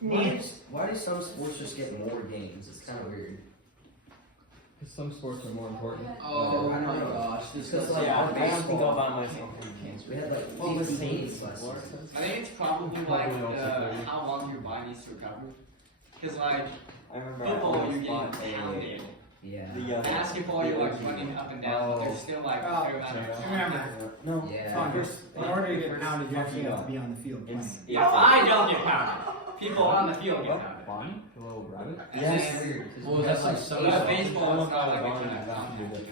Why do some sports just get more games? It's kind of weird. Because some sports are more important. Oh I don't my know. gosh. Just because Yeah, our I don't think baseball, I'll buy myself any games. we had like What was 50 Saints games last before? season. I think it's probably Probably like also 30. how long your body needs to recover. Because like I remember football, I you're always bought getting pounded. Yeah. Basketball, you're like running up and down, but there's still like a fair amount of Remember, No. Yeah. in order to get pounded, you actually have to be on the field playing. I don't get pounded. People on the field get pounded. Bonnie? The little rabbit? Yes. Weird. Well, that's like so. But baseball is not like Bonnie a is not contact. good.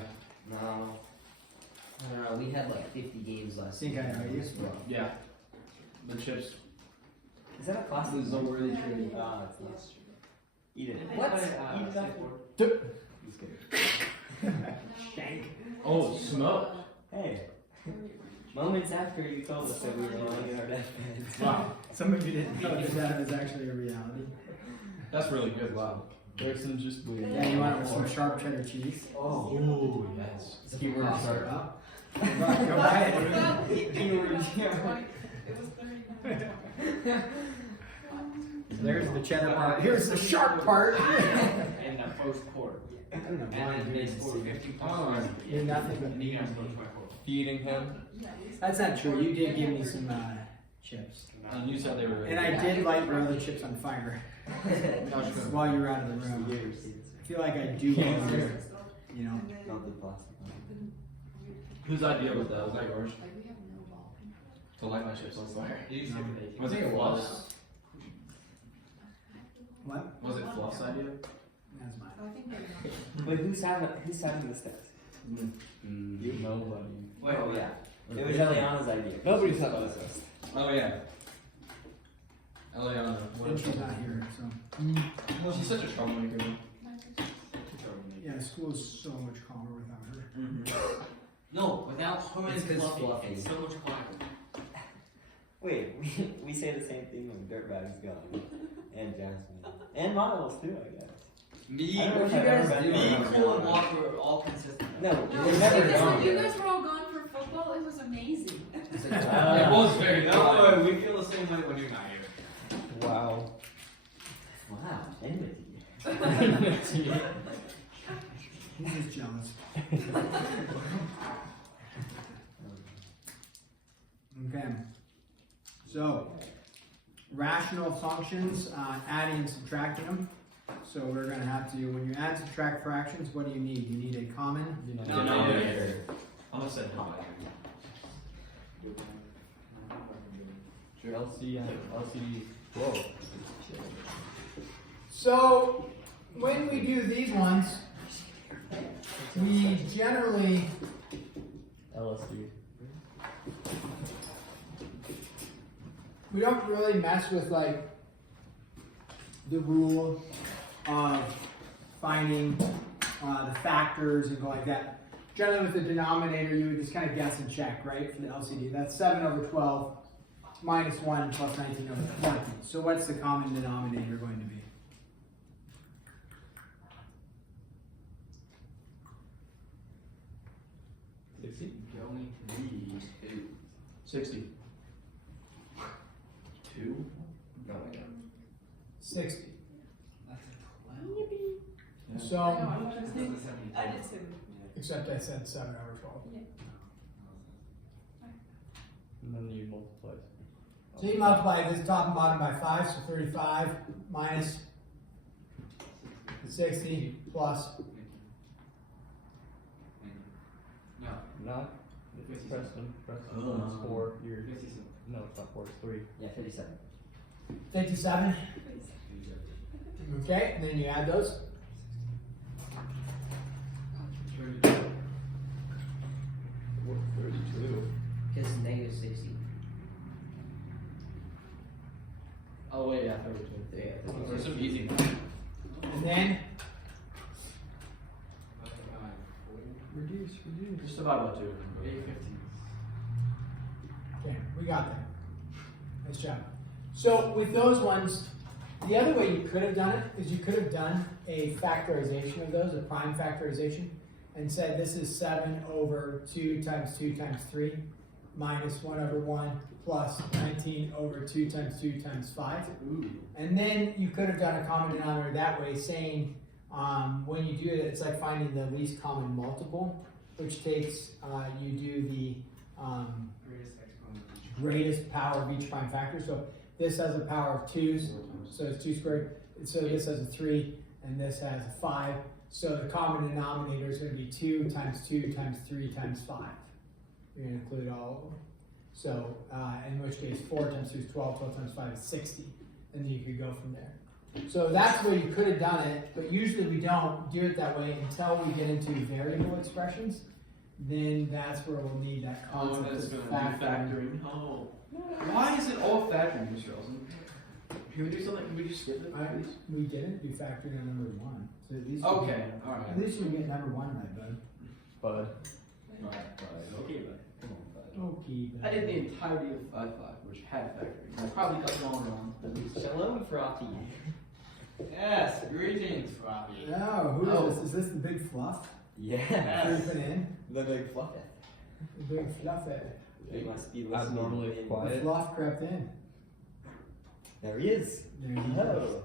No. I don't know. We had like 50 games last Think I season. know you. It was rough. Yeah. The chips. Is that a class? This is a worthy tree. Ah, it's not. Eat it. What? Eat that. Just kidding. Shank. Oh, smoke. Hey. Moments after you told us that we were lying in our deathbeds. Wow. Some of you didn't know that was actually a reality. That's really good. Wow. There's some just weird. Yeah, you want it with some sharp cheddar cheese? Oh. Ooh, yes. Keyword Sharp. sharp up. Go buy it. There's the cheddar part. Here's the sharp part. In the first quarter. I don't know why And I'm then they doing scored this. 50 Oh. points. Did nothing but And you guys scored 24. Feeding him. That's not true. You did give me some chips. And you said they were. And I did light your other chips on fire while you were out of the room. I feel like I do want to, you know. Not the plastic. Whose idea was that? Was that yours? To light my chips on fire. Was it Fluff's? What? Was it Fluff's idea? That's mine. Wait, who's having the steps? You? Nobody. Wait, Oh yeah. It was Eliana's idea. Nobody's having a test. Oh yeah. Eliana. And she's not here, so. Well, she's such a troublemaker. Yeah, school is so much calmer without her. No, without her It's and 'cause Fluffy, Fluffy. it's so much quieter. Wait, we say the same thing when Dirtbag's gone. And Jasmine. And Miles too, I guess. Me, I don't know if I've ever been me, around Cool, and that. Walker are all consistent. No, No, they're never because gone. when you guys were all gone for football, it was amazing. It's like, It was very No, quiet. we feel the same way when you're not here. Wow. Wow, enmity. He's just jealous. Okay. So, rational functions, adding and subtracting them. So we're going to have to, when you add and subtract fractions, what do you need? You need a common Denominator. I'm gonna say denominator. LC. Whoa. So, when we do these ones, we generally LSD. we don't really mess with like the rule of finding the factors and go like that. Generally with the denominator, you would just kind of guess and check, right, for the LCD. That's 7 over 12 minus 1 plus 19 over 20. So what's the common denominator going to be? Going to be 60. 2? no, my God. 60. I So, know, I did too. except I said 7 over 12. And then you multiply. So you multiply this top and bottom by 5, so 35 minus 60 plus. No. Not. If it's Preston is 4. You're. No, it's not 4. It's 3. Yeah, 57. 57. Okay, and then you add those. 32. Because negative 60. Oh wait, yeah, 32. Yeah, There's some easy ones. And then reduce. Just divide by 2. 815. Okay, we got that. Nice job. So with those ones, the other way you could have done it is you could have done a factorization of those, a prime factorization, and said this is 7 over 2 times 3. minus 1 over 1 plus 19 over 2 times 2 times 5. Ooh. And then you could have done a common denominator that way, saying when you do it, it's like finding the least common multiple, which takes, you do the greatest power of each prime factor. So this has a power of 2, so it's 2 squared. So this has a 3, and this has a 5. So the common denominator is going to be 2 times 2 times 3 times 5. You're going to include all of them. So in which case 4 times 2 is 12, 12 times 5 is 60. And then you could go from there. So that's where you could have done it, but usually we don't do it that way until we get into variable expressions. Then that's where we'll need that concept that's of going to factoring. be factoring. Oh. Why is it all factoring, Mr. Olsen? Can we do something? Can we just skip it? Please? We didn't do factoring on number 1. So at least Okay, alright. at least you get number 1 right, bud. Bud. Okay, but come on, bud. Okay, bud. I did the entirety of 5-5, which had factoring. I probably got them all wrong. At least. Shalom, Frothy. Yes, greetings, Robbie. Oh, who is this? Is this the big fluff? Yes. Creeping in? The big fluffy. The big fluff They must be listening. Abnormally in. quiet. The fluff crept in. There he is. There he is. Hello.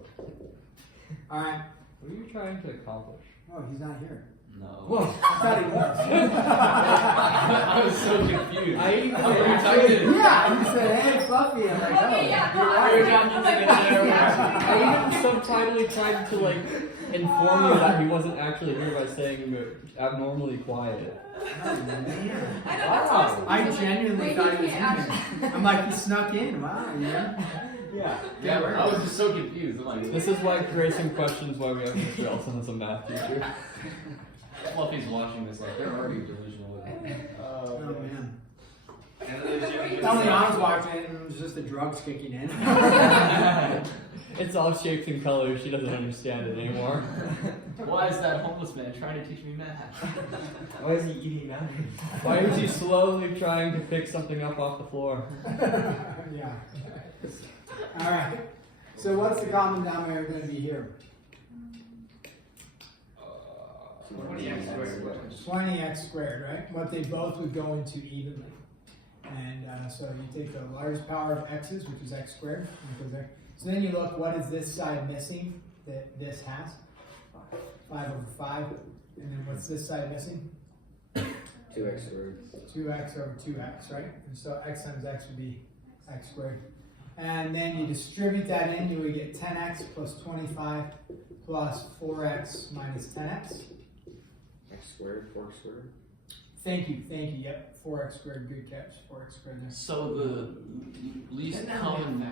Alright. What are you trying to accomplish? Oh, he's not here. No. Whoa, I thought he was. I was so confused. I even Oh, said- you're talking- Yeah, you said, hey, Fluffy. I'm like, oh, Okay, yeah, you're no, right. I was like, I even subtitly tried to like inform you that he wasn't actually here by saying abnormally quiet. Oh, man. I know, that's awesome. I So, genuinely wait, thought he he was can't in actually- here. I'm like, he snuck in. Wow, yeah. Yeah. Yeah, I was just so confused. I'm like, This is why Grayson questions why we have Mr. Elson as a math teacher. Fluffy's watching this, like, they're already delusional with it. Oh, man. And then there's your Tell me I was watching it and it was just the drugs kicking in. It's all shapes and colors. She doesn't understand it anymore. Why is that homeless man trying to teach me math? Why is he eating that? Why is he slowly trying to pick something up off the floor? Yeah. Alright. So what's the common denominator going to be here? 20x squared. 20x squared, right? What they both would go into evenly. And so you take the largest power of x's, which is x squared, and it goes there. So then you look, what is this side missing that this has? 5 over 5. And then what's this side missing? 2x squared. 2x over 2x, right? And so x times x would be x squared. And then you distribute that in, you would get 10x plus 25 plus 4x minus 10x. X squared, 4 squared. Thank you, yep. 4x squared, good catch. 4x squared there. So the least common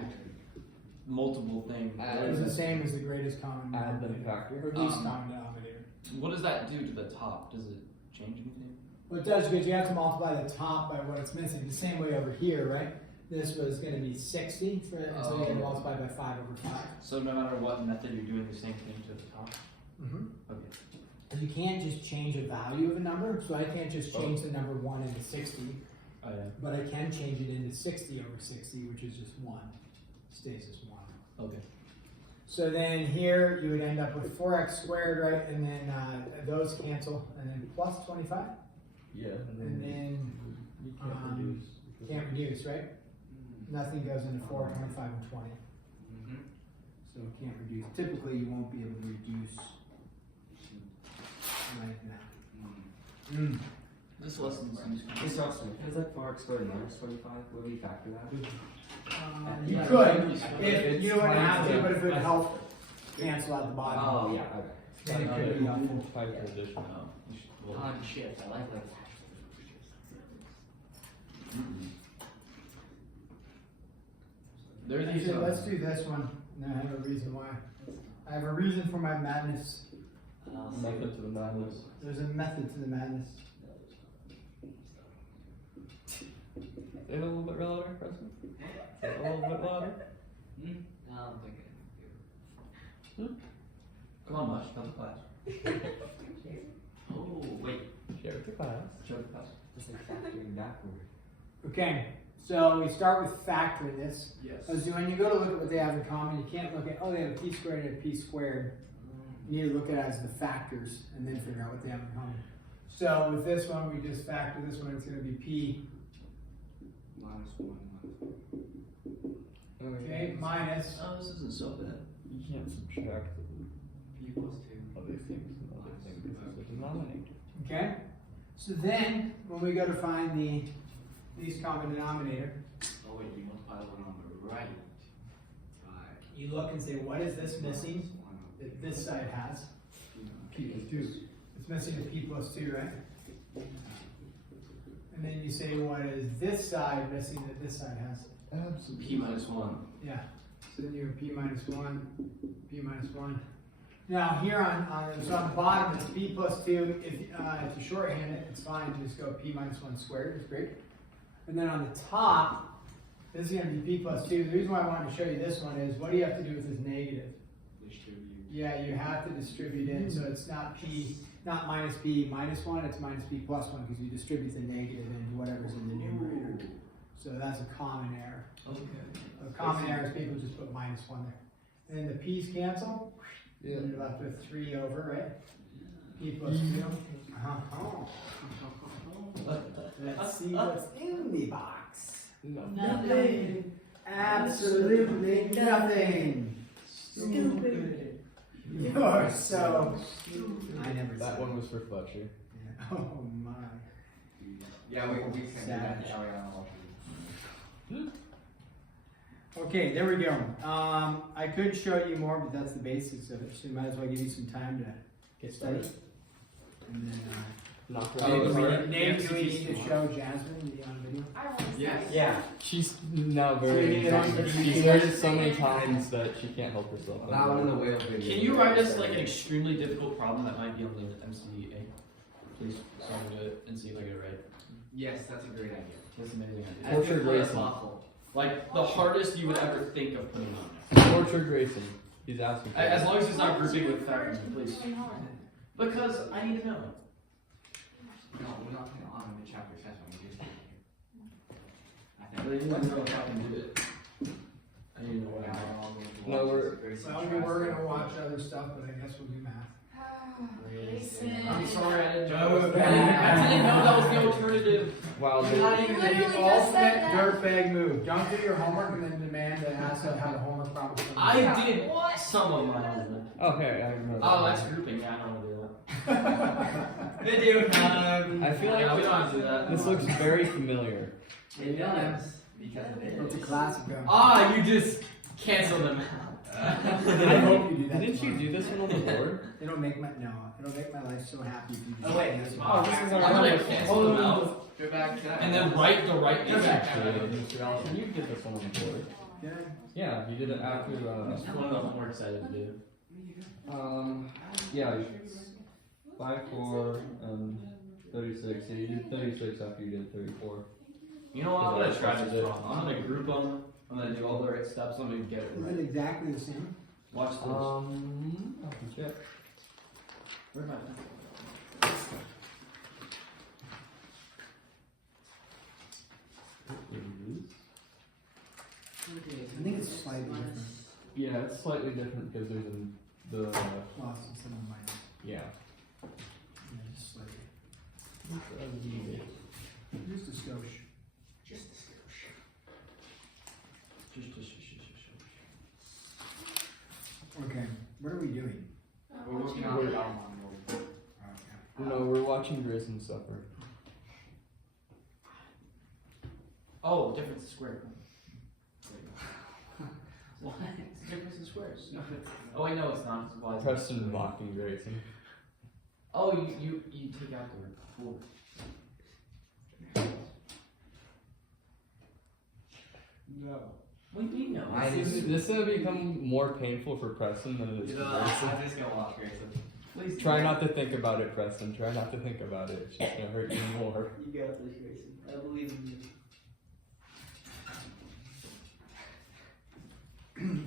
multiple thing. It's the same as the greatest common Add then denominator. factor. Or least common denominator. What does that do to the top? Does it change anything? Well, it does because you have to multiply the top by what it's missing. The same way over here, right? This was going to be 60, and so you can multiply by 5 over 5. So no matter what method, you're doing the same thing to the top? Mm-hmm. Okay. You can't just change a value of a number, so I can't just change the number 1 into 60, Oh, yeah. but I can change it into 60 over 60, which is just 1. Stays as 1. Okay. So then here you would end up with 4x squared, right? And then those cancel, and then plus 25, Yeah. and then You can't reduce. can't reduce, right? Nothing goes into 4, 25, and 20. So it can't reduce. Typically, you won't be able to reduce right now. This lesson seems It's awesome. It's like 4x squared minus 25. Will we factor that? You could, if you wouldn't have to, but if it would help cancel out the bottom. Oh, yeah, okay. Then it could be helpful. Type of addition. On shift. I like There's these. Actually, let's do this one. And I have a reason why. I have a reason for my madness. Method to the madness. There's a method to the madness. Say it a little bit louder, Preston. Say it a little bit louder. No, I'm thinking. Come on, Mush, tell the class. Oh, wait. Share with the class. Show the class. It's like factoring backward. Okay, so we start with factoring this. Yes. Because when you go to look at what they have in common, you can't look at, oh, they have a p squared and a p squared. You need to look at it as the factors and then figure out what they have in common. So with this one, we just factor this one, it's going to be p Okay, minus. Oh, this isn't so bad. You can't subtract P plus 2. other things and other things. It's a denominator. Okay? So then, when we go to find the least common denominator, Oh wait, you multiply the one on the right by you look and say, what is this missing one on that this side has? P is 2. It's missing a p plus 2, right? And then you say, what is this side missing that this side has? Absolutely. P minus 1. Yeah. So then you have p minus 1, p minus 1. Now here on the bottom it's p plus 2. If you shorthand it, it's fine. Just go p minus 1 squared. It's great. And then on the top, this is going to be p plus 2. The reason why I wanted to show you this one is, what do you have to do with this negative? distribute. Yeah, you have to distribute in, so it's not p, not minus b minus 1, it's minus b plus 1, because you distribute the negative into whatever's in the numerator. So that's a common error. Okay. A common error is people just put minus 1 there. And then the p's cancel. Yeah. And you're left with 3 over, right? P plus 2. Let's see what's in the box. Nothing. Absolutely nothing. Stupid. You're so stupid. I never That said one was for Fletcher. Yeah. Oh my. Yeah, we can do that. Sad. Yeah, we don't Okay, there we go. I could show you more, but that's the basics of it. So might as well give you some time to get started. And then, Not Nate, do we need to show Jasmine the video? Yes. Yeah. She's now So very you don't- exhausted. She's heard it so many times that she can't help herself. That one in the whale video. Can you write us like an extremely difficult problem that might be on the MCA? Please, so I'm gonna do it and see if I get it right. Yes, that's a great idea. That's amazing. As Torture difficult as Grayson. possible. Like the hardest you would ever think of putting on there. Torture Grayson. He's asking for As it. long as it's not grouping with factors, please. Because I need to know. No, we're not putting it on the chapter session. We just I I really need to know if I can do it. I need to know what I'm doing. No, we're- Well, we were gonna watch other stuff, but I guess we'll do math. I'm sorry, I didn't know. Oh, I didn't know that was the alternative. Wow, Not dude. even literally the just ultimate said that. dirtbag move. Don't do your homework and then demand to ask how the homework problem is. I did some of my homework. Okay, I know. Oh, that's grouping. Yeah, I know how to do that. Video time. I feel Yeah, we like don't have to do that. this looks very familiar. It does. Because it It's a is. classic though. Ah, you just canceled them. I hope you do that. Didn't you tomorrow. do this one on the board? It'll make my life so happy if you do Oh, wait, that. it's Oh, this is our I'm gonna cancel them out Go back to that. and then write the right answer. Actually, Mr. Allison, you did this one on the board. Did I? Yeah, you did it after. That's one of the homeworks I didn't do. Yeah, 5, 4, 36. So you did 36 after you did 34. You know what? I'm gonna try this problem. I'm gonna group them. I'm gonna do all the right steps. I'm gonna get it Is it right. exactly the same? Watch this. I'll check. Where's my I think it's slightly different. Yeah, it's slightly different because there's the Plus instead of minus. yeah. Yeah, just slightly. Just a skosh. Just a skosh. Okay, what are we doing? We're working on the album on board. Okay. No, we're watching Grayson suffer. Oh, difference is squared. What? It's difference in squares. Oh wait, no, it's not. It's why it's Preston mocking Grayson. Oh, you take out the word four. No. What do you mean no? This is gonna become more painful for Preston than it is for Grayson. I'm just gonna watch Grayson. Please Try not to think about it, Preston. Try not to think about it. It's just gonna hurt you more. You got this, Grayson. I believe in you.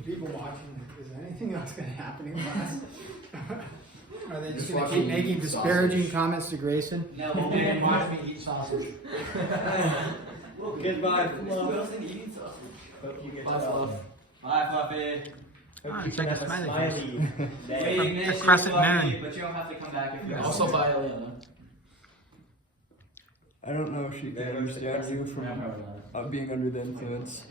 People watching, is anything else going to happen in class? Are they just Just going to watching keep making you eat disparaging sausage. comments to Grayson? No, we'll make him watch me eat sausage. Goodbye, Wilson eating sausage. Hope you get Bye, well. Fluff. Bye, Fluffy. Ah, you it's like a have smiley day. We miss you, crescent Fluffy, moon. but you don't have to come back if you Also, bye, Elena. I don't know if she can understand you from Yeah, probably not. being under the influence.